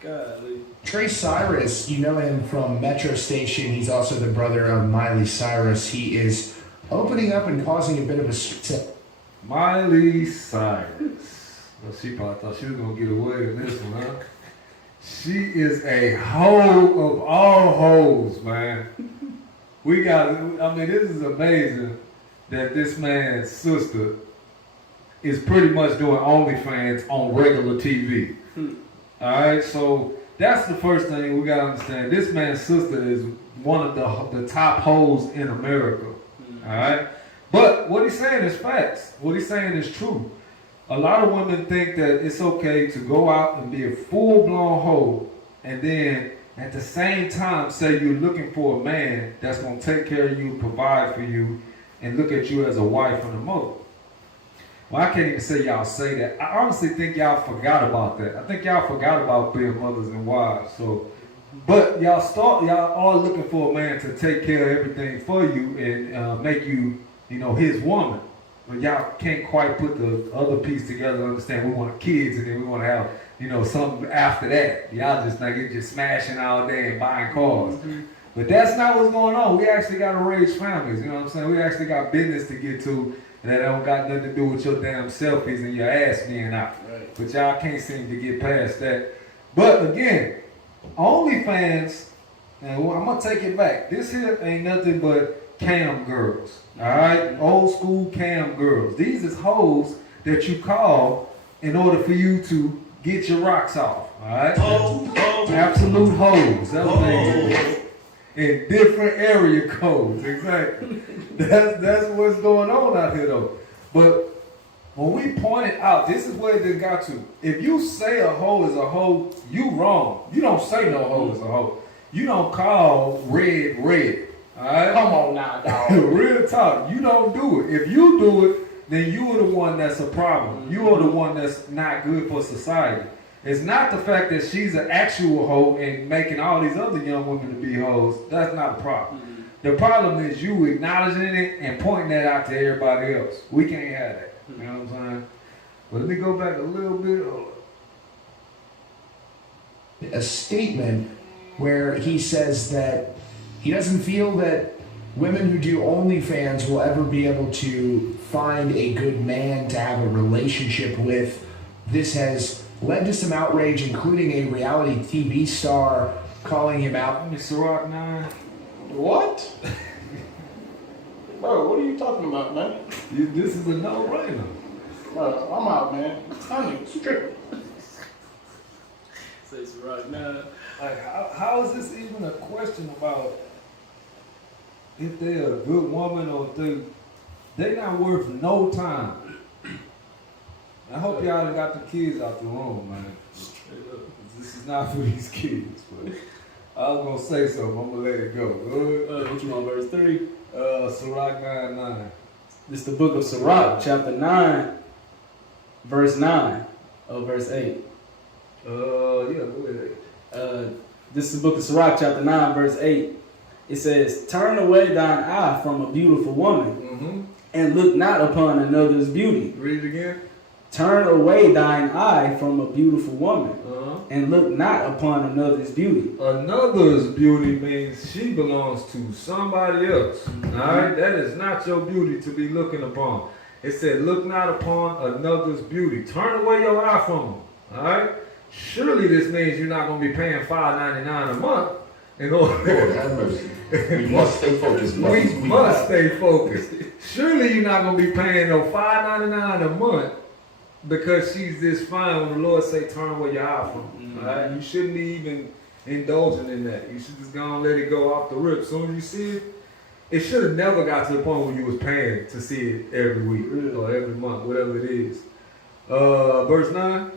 Golly. Trey Cyrus, you know him from Metro Station. He's also the brother of Miley Cyrus. He is opening up and causing a bit of a... Miley Cyrus. Well, she probably thought she was going to get away with this one, huh? She is a hoe of all hoes, man. This is amazing that this man's sister is pretty much doing OnlyFans on regular TV. Alright, so that's the first thing we gotta understand. This man's sister is one of the top hoes in America. Alright? But what he's saying is facts. What he's saying is true. A lot of women think that it's okay to go out and be a full-blown hoe and then at the same time say you're looking for a man that's gonna take care of you, provide for you, and look at you as a wife and a mother. Well, I can't even say y'all say that. I honestly think y'all forgot about that. I think y'all forgot about being mothers and wives. So, but y'all are looking for a man to take care of everything for you and make you, his woman. But y'all can't quite put the other piece together to understand we want kids and then we want to have, something after that. Y'all just smashing all day and buying cars. But that's not what's going on. We actually got to raise families, you know what I'm saying? We actually got business to get to. And that don't got nothing to do with your damn selfies and your ass being out. Right. But y'all can't seem to get past that. But again, OnlyFans, and I'm going to take it back. This here ain't nothing but cam girls. All right? Old school cam girls. These is hoes that you call in order for you to get your rocks off. All right? Absolute hoes. That's what they do. In different area codes, exactly. That's what's going on out here, though. But when we pointed out, this is where it got to. If you say a hoe is a hoe, you wrong. You don't say no hoe is a hoe. You don't call red. All right? Come on now, dog. Real talk. You don't do it. If you do it, then you are the one that's a problem. You are the one that's not good for society. It's not the fact that she's an actual hoe and making all these other young women to be hoes. That's not a problem. The problem is you acknowledging it and pointing that out to everybody else. We can't have that. You know what I'm saying? But let me go back a little bit. A statement where he says that he doesn't feel that women who do OnlyFans will ever be able to find a good man to have a relationship with. This has led to some outrage, including a reality TV star calling him out. Mr. Rock 9. What? Bro, what are you talking about, man? This is a no-brainer. Bro, I'm out, man. I need strip. Say right now. Like, how is this even a question about if they're a good woman or if they not worth no time? I hope y'all done got the kids out the room, man. This is not for these kids, but I was gonna say something. I'm gonna let it go. What you want, verse 3? Sirach 9:9. This is the book of Sirach, chapter 9, verse 9, verse 8. Yeah, go ahead. This is the book of Sirach, chapter 9, verse 8. It says, "Turn away thine eye from a beautiful woman, and look not upon another's beauty." Read it again. Turn away thine eye from a beautiful woman, and look not upon another's beauty. Another's beauty means she belongs to somebody else. Alright? That is not your beauty to be looking upon. It said, look not upon another's beauty. Turn away your eye from them. Alright? Surely this means you're not going to be paying $5.99 a month in order. We must stay focused. We must stay focused. Surely you're not going to be paying no $5.99 a month because she's this fine when the Lord say turn away your eye from her. Right? You shouldn't be even indulging in that. You should just go and let it go off the rip. Soon as you see it, it should have never got to the point where you was paying to see it every week or every month, whatever it is. Verse 9.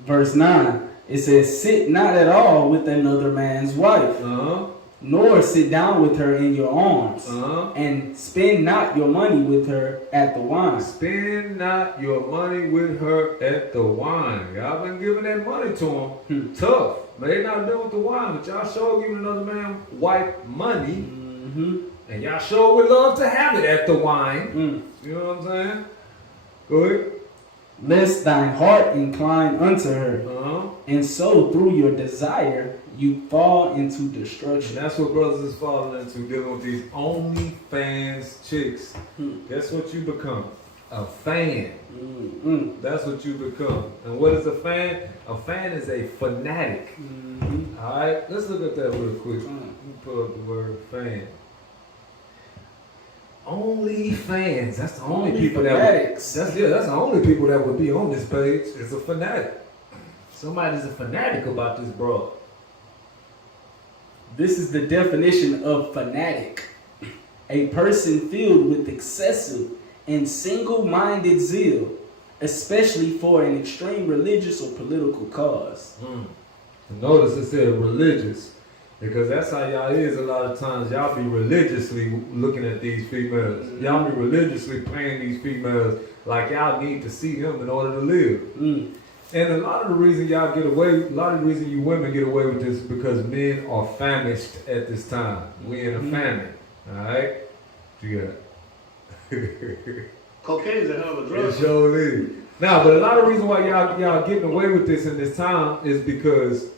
Verse 9. It says, "Sit not at all with another man's wife, nor sit down with her in your arms, and spend not your money with her at the wine." Spend not your money with her at the wine. Y'all been giving that money to him. Tough. May not have been with the wine, but y'all sure giving another man wife money. And y'all sure would love to have it at the wine. You know what I'm saying? Go ahead. "Lest thine heart incline unto her, And so through your desire, you fall into And destruction. that's what brothers is falling into, dealing with these OnlyFans chicks. Guess what you become? A fan. That's what you become. And what is a fan? A fan is a fanatic. Alright, let's look at that real quick. Let me pull up the word fan. OnlyFans. That's the only people that fanatics. that's the only people that would be on this page is a fanatic. Somebody's a fanatic about this broad. This is the definition of fanatic. A person filled with excessive and single-minded zeal, especially for an extreme religious or political cause. Notice it said religious, because that's how y'all is a lot of times. Y'all be religiously looking at these females. Y'all be religiously playing these females like y'all need to see them in order to live. And a lot of the reason y'all get away, a lot of the reason you women get away with this is because men are famished at this time. We in a famine, all right? You got Cocaine is a hell of a drug. it sure is. Now, but a lot of reason why y'all getting away with this in this time is because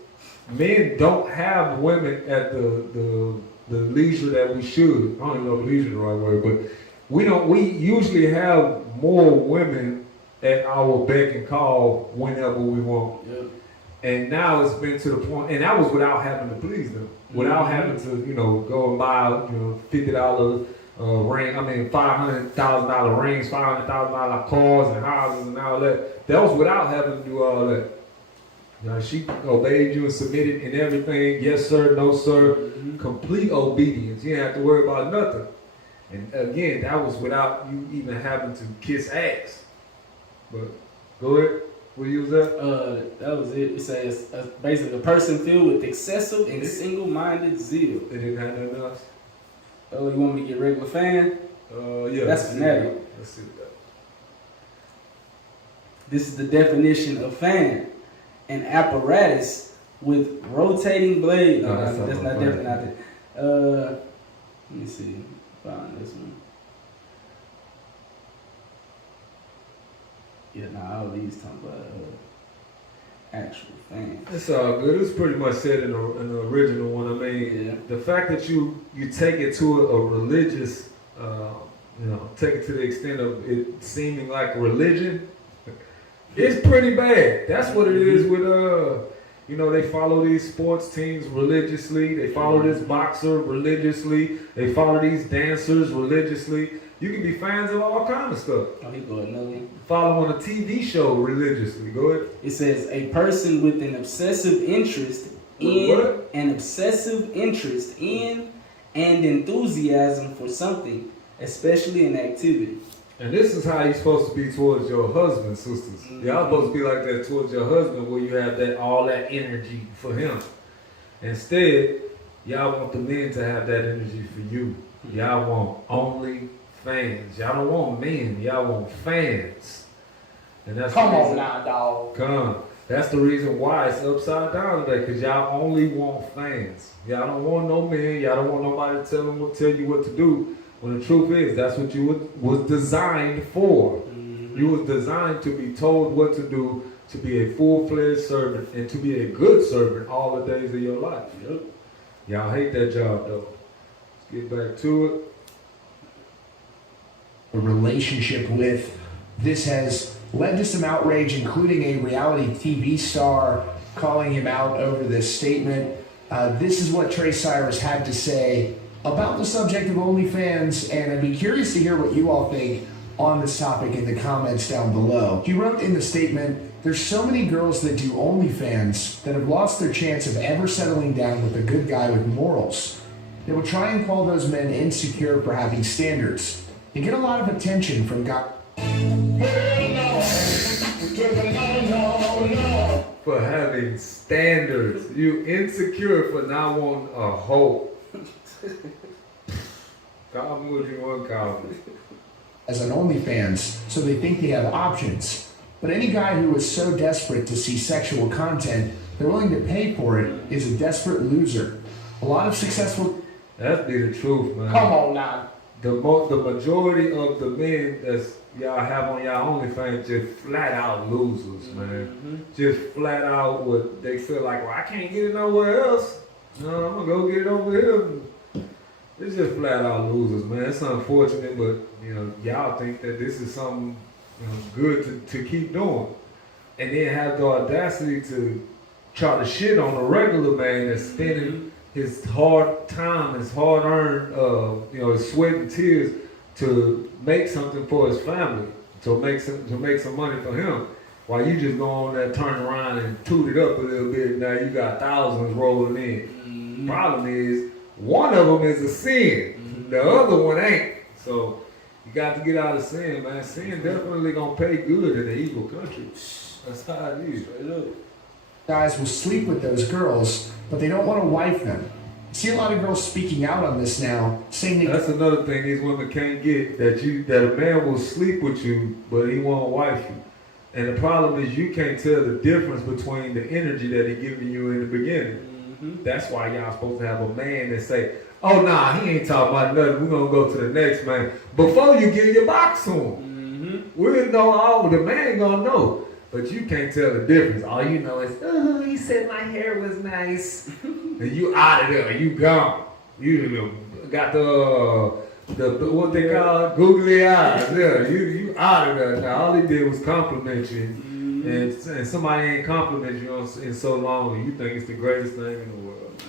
men don't have women at the leisure that we should. I don't even know if leisure is the right word, but we usually have more women at our beck and call whenever we want. Yep. And now it's been to the point, and that was without having to please them, without having to, go and buy, $50 ring. I mean, $500,000 rings, $500,000 cars and houses and all that. That was without having to do all that. She obeyed you and submitted in everything. Yes, sir. No, sir. Complete obedience. You didn't have to worry about nothing. And again, that was without you even having to kiss ass. But go ahead. What you was that? That was it. It says basically a person filled with excessive and single-minded zeal. They didn't have nothing else. Oh, you want me to get regular fan? Yeah. That's fanatic. Let's see that. This is the definition of fan. An apparatus with rotating blade. No, No, that's not definitely not it. Let me see. Find this one. Yeah, all these talking about actual fans. It's all good. It's pretty much said in the original one. I mean, Yeah. the fact that you take it to a religious, take it to the extent of it seeming like religion, it's pretty bad. That's what it is with they follow these sports teams religiously. They follow this boxer religiously. They follow these dancers religiously. You can be fans of all kind of stuff. Oh, he go another one. Follow on a TV show religiously. Go ahead. It says a person with an obsessive interest in What? an obsessive interest in and enthusiasm for something, especially an activity. And this is how you're supposed to be towards your husband, sisters. Y'all supposed to be like that towards your husband, where you have all that energy for him. Instead, y'all want the men to have that energy for you. Y'all want only fans. Y'all don't want men. Y'all want fans. And that's Come the on reason- now, dog. Come. That's the reason why it's upside down today, because y'all only want fans. Y'all don't want no men. Y'all don't want nobody to tell you what to do. When the truth is, that's what you was designed for. You was designed to be told what to do, to be a full-fledged servant, and to be a good servant all the days of your life. Yep. Y'all hate that job, though. Let's get back to it. A relationship with. This has led to some outrage, including a reality TV star calling him out over this statement. This is what Trey Cyrus had to say about the subject of OnlyFans, and I'd be curious to hear what you all think on this topic in the comments down below. He wrote in the statement, "There's so many girls that do OnlyFans that have lost their chance of ever settling down with a good guy with morals. They will try and call those men insecure for having standards. They get a lot of attention from guys." For having standards. You insecure for not wanting a hoe. Call me what you want to call me. As an OnlyFans, so they think they have options. But any guy who is so desperate to see sexual content, they're willing to pay for it, is a desperate loser. A lot of successful... That's be the truth, man. Come on now. The majority of the men y'all have on y'all OnlyFans just flat out losers, man. Just flat out what they feel like, well, I can't get it nowhere else. No, I'm gonna go get it over here. It's just flat out losers, man. It's unfortunate, but you know, y'all think that this is something good to keep doing. And then have the audacity to try to shit on a regular man that's spending his hard time, his hard earned, his sweat and tears to make something for his family, to make some money for him. While you just go on there, turn around and toot it up a little bit, now you got thousands rolling in. Problem is, one of them is a sin, the other one ain't. So you got to get out of sin, man. Sin definitely gonna pay good in the evil country. That's how it is. Guys will sleep with those girls, but they don't want to wife them. I see a lot of girls speaking out on this now, saying that's another thing these women can't get, that a man will sleep with you, but he won't wife you. And the problem is you can't tell the difference between the energy that he giving you in the beginning. That's why y'all supposed to have a man that say, oh nah, he ain't talking about nothing, we're gonna go to the next man. Before you give your box to him. We'll know all, the man gonna know. But you can't tell the difference. All you know is, oh, he said my hair was nice. And you out of there, you gone. You got the what they call it, googly eyes. Yeah, you out of there. Now all he did was compliment you. And somebody ain't complimented you in so long, and you think it's the greatest thing in the world.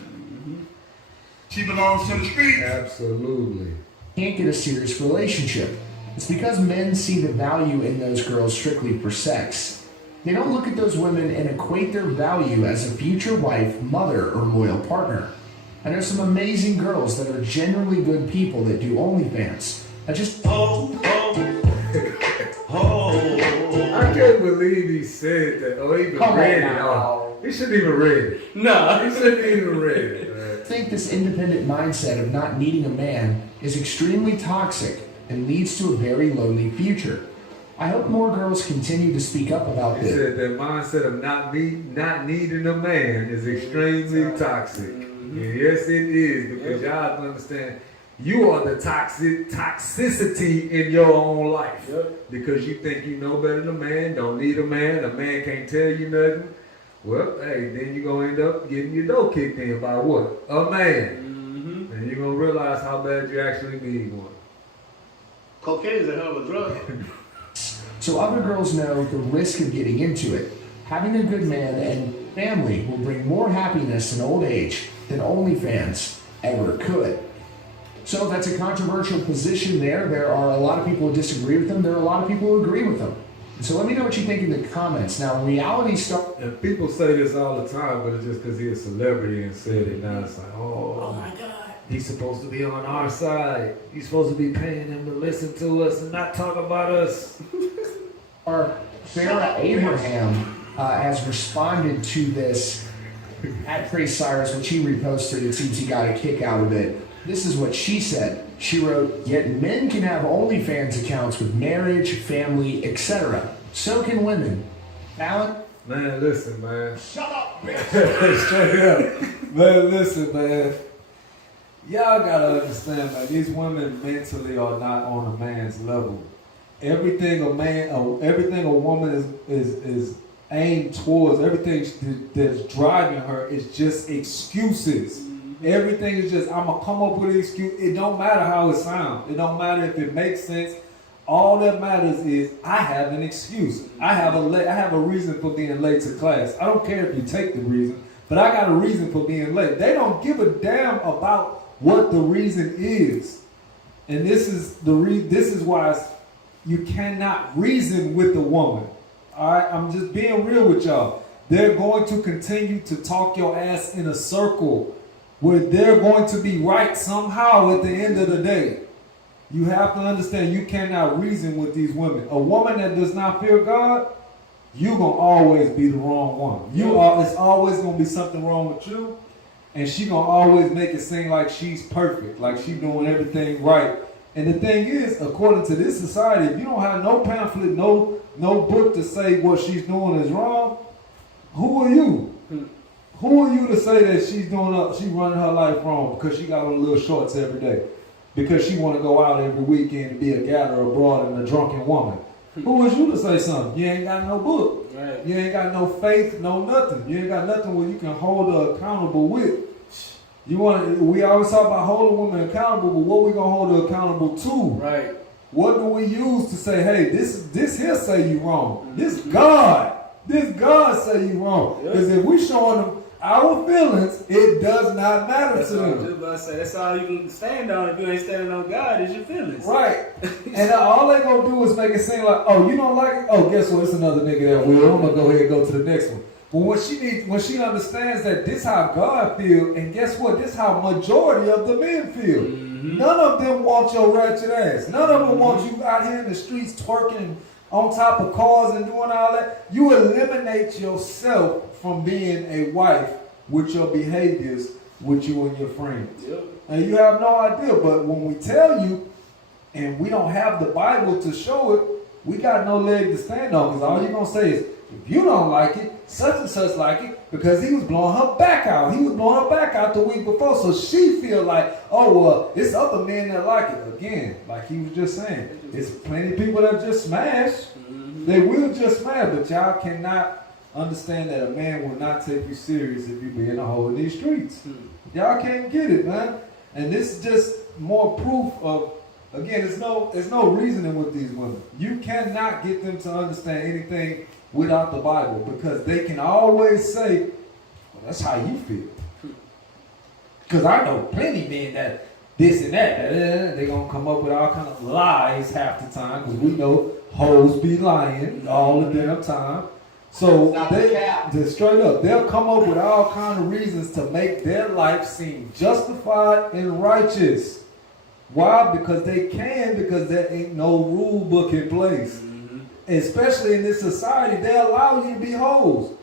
She belongs to the street. Absolutely. Can't get a serious relationship. It's because men see the value in those girls strictly for sex. They don't look at those women and equate their value as a future wife, mother, or loyal partner. I know some amazing girls that are genuinely good people that do OnlyFans. I can't believe he said that, or even read it. He shouldn't even read it. No, he shouldn't even read it. I think this independent mindset of not needing a man is extremely toxic and leads to a very lonely future. I hope more girls continue to speak up about this. He said that mindset of not needing a man is extremely toxic. And yes, it is, because y'all have to understand, you are the toxicity in your own life. Because you think you know better than a man, don't need a man can't tell you nothing. Well, hey, then you're going to end up getting your dough kicked in by what? A man. And you're going to realize how bad you actually need one. Cocaine is a hell of a drug. So other girls know the risk of getting into it. Having a good man and family will bring more happiness in old age than OnlyFans ever could. So that's a controversial position there. There are a lot of people who disagree with them. There are a lot of people who agree with them. So let me know what you think in the comments. Now, reality star... And people say this all the time, but it's just because he's a celebrity and said it. Now it's like, oh my God. He's supposed to be on our side. He's supposed to be paying him to listen to us and not talk about us. Farrah Abraham has responded to this at Trace Cyrus, which he reposted. It seems he got a kick out of it. This is what she said. She wrote, "Yet men can have OnlyFans accounts with marriage, family, etc. So can women. Alan?" Man, listen, man. Shut up, bitch. Straight up. Man, listen, man. Y'all gotta understand, man, these women mentally are not on a man's level. Everything a woman is aimed towards, everything that's driving her is just excuses. Everything is just, I'm gonna come up with an excuse. It don't matter how it sounds. It don't matter if it makes sense. All that matters is I have an excuse. I have a reason for being late to class. I don't care if you take the reason, but I got a reason for being late. They don't give a damn about what the reason is. And this is why you cannot reason with the woman. All right, I'm just being real with y'all. They're going to continue to talk your ass in a circle where they're going to be right somehow at the end of the day. You have to understand, you cannot reason with these women. A woman that does not fear God, you're going to always be the wrong one. It's always going to be something wrong with you. And she going to always make it seem like she's perfect, like she's doing everything right. And the thing is, according to this society, if you don't have no pamphlet, no book to say what she's doing is wrong, who are you? Who are you to say that she's running her life wrong because she got on little shorts every day? because she want to go out every weekend and be a gatherer abroad and a drunken woman. Who was you to say something? You ain't got no book. Right. You ain't got no faith, no nothing. You ain't got nothing where you can hold her accountable with. We always talk about holding women accountable, but what we gonna hold her accountable to? Right. What do we use to say, hey, this here say you wrong? This God say you wrong. Because if we showing them our feelings, it does not matter That's to what I was them. just about to say. That's all you can stand on if you ain't standing on God is your feelings. Right. And all they gonna do is make it seem like, oh, you don't like it? Oh, guess what? It's another nigga that will. I'm gonna go ahead and go to the next one. But when she understands that this how God feel, and guess what? This how majority of the men feel. Mm-hmm. None of them want your ratchet ass. None of them want you out here in the streets twerking on top of cars and doing all that. You eliminate yourself from being a wife with your behaviors with you and your friends. Yep. And you have no idea. But when we tell you, and we don't have the Bible to show it, we got no leg to stand on. Because all you're going to say is, if you don't like it, such and such like it, because he was blowing her back out. He was blowing her back out the week before. So she feel like, oh, well, it's other men that like it. Again, like he was just saying, it's plenty of people that just smash. Mm-hmm. They will just smash, but y'all cannot understand that a man will not take you serious if you be in a hole in these streets. Mm-hmm. Y'all can't get it, man. And this is just more proof of, again, there's no reasoning with these women. You cannot get them to understand anything without the Bible, because they can always say, well, that's how you feel. Because I know plenty men that this and that, they're going to come up with all kind of lies half the time, because we know hoes be lying all the damn time. So they straight up, they'll come up with all kind of reasons to make their life seem justified and righteous. Why? Because they can, because there ain't no rule book in place. Especially in this society, they allow you to be hoes.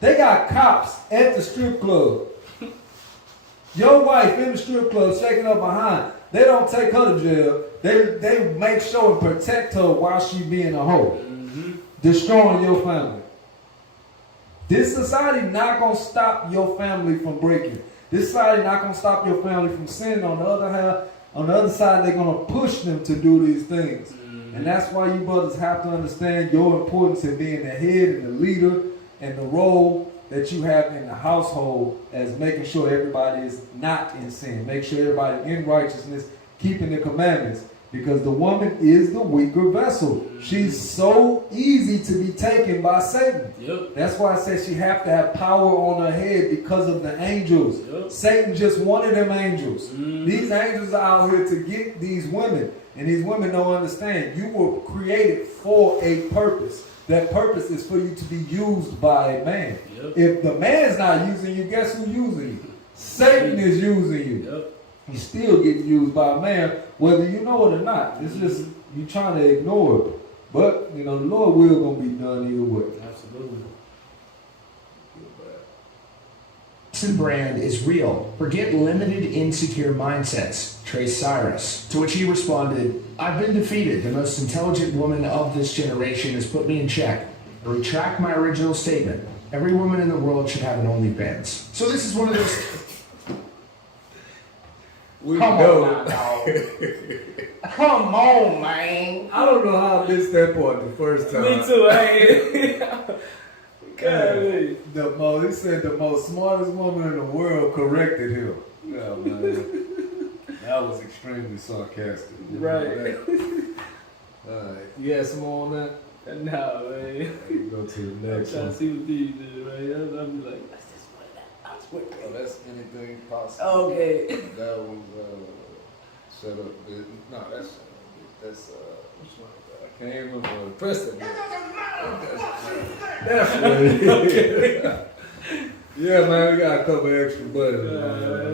They got cops at the strip club. Your wife in the strip club shaking her behind. They don't take her to jail. They make sure and protect her while she being a hoe. Mm-hmm. Destroying your family. This society not going to stop your family from breaking. This society not going to stop your family from sinning. On the other side, they're going to push them to do these things. And that's why you brothers have to understand your importance in being the head and the leader and the role that you have in the household as making sure everybody is not in sin. Make sure everybody in righteousness, keeping the commandments. Because the woman is the weaker vessel. She's so easy to be taken by Satan. Yep. That's why I said she have to have power on her head because of the angels. Yep. Satan just one of them angels. Mm-hmm. These angels are out here to get these women. And these women don't understand. You were created for a purpose. That purpose is for you to be used by a man. Yep. If the man's not using you, guess who's using you? Satan is using you. Yep. You still getting used by a man, whether you know it or not. It's just you trying to ignore it. But, the Lord will going to be done either way. Absolutely. Jackson Brand is real. Forget limited, insecure mindsets. Trace Cyrus. To which he responded, I've been defeated. The most intelligent woman of this generation has put me in check. I retract my original statement. Every woman in the world should have an OnlyFans. So this is one of those... Come on, dog. Come on, man. I don't know how I missed that part the first time. Me too. God, He said the most smartest woman in the world corrected him. Yeah, man. That was extremely sarcastic. Right. You had some more on that? Nah, man. You go to the I'm next trying one. to see what these is, right? I'll be like, that's this one. Oh, that's anything possible. Okay. That was shut up bit. No, that's which one? I can't even remember. Press it. That's what it is. Yeah, man, we got a couple extra buttons, man.